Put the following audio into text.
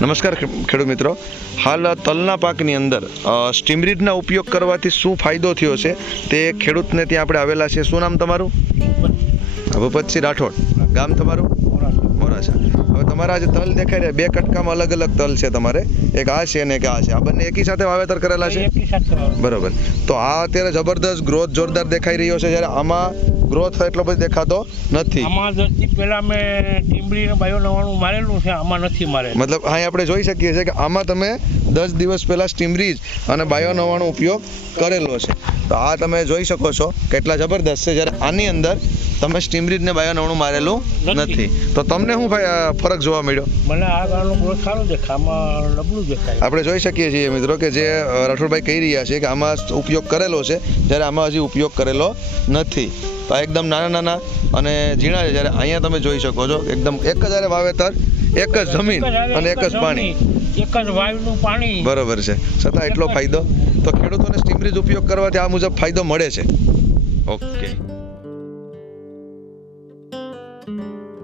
નમસ્કાર ખેડૂત મિત્રો, હાલ તલના પાકની અંદર સ્ટીમરીડના ઉપયોગ કરવાથી શું ફાયદો થયો છે તે ખેડૂતને ત્યાં આપણે આવેલા છે. શું નામ તમારું? ભૂપતસિંહ રાઠોડ. ગામ તમારું? મોરાસા. હવે તમારા જે તલ દેખાય રહ્યા, બે કટકામાં અલગ અલગ તલ છે તમારે, એક આ છે અને એક આ છે. આ બંને એકી સાથે વાવેતર કરેલા છે? બરોબર. તો આ અત્યારે જબરદસ્ત ગ્રોથ જોરદાર દેખાઈ રહ્યો છે, જ્યારે આમાં ગ્રોથ એટલો બધો દેખાતો નથી. આમાં 10 દી પહેલા મેં ટીમડીને બાયો 99 મારેલું છે, આમાં નથી મારે. મતલબ અહીં આપણે જોઈ શકીએ છીએ કે આમાં તમે 10 દિવસ પહેલા સ્ટીમરીજ અને બાયો 99 ઉપયોગ કરેલો છે. તો આ તમે જોઈ શકો છો કેટલા જબરદસ્ત છે, જ્યારે આની અંદર તમે સ્ટીમરીજ ને બાયો 99 મારેલું નથી. તો તમને શું ફરક જોવા મળ્યો? મને આ ગાળનો ગ્રોથ સારો દેખાય, આમાં નબળું દેખાય. આપણે જોઈ શકીએ છીએ મિત્રો કે જે રાઠોડભાઈ કહી રહ્યા છે કે આમાં ઉપયોગ કરેલો છે, જ્યારે આમાં હજી ઉપયોગ કરેલો નથી. તો આ એકદમ નાના નાના અને ઝીણા છે, જ્યારે અહીંયા તમે જોઈ શકો છો એકદમ એક જ વાવેતર, એક જ જમીન અને એક જ પાણી, એક જ વાયુનું પાણી. બરોબર છે, છતાં એટલો ફાયદો. તો ખેડૂતોને સ્ટીમરીજ ઉપયોગ કરવાથી આ મુજબ ફાયદો મળે છે. ઓકે.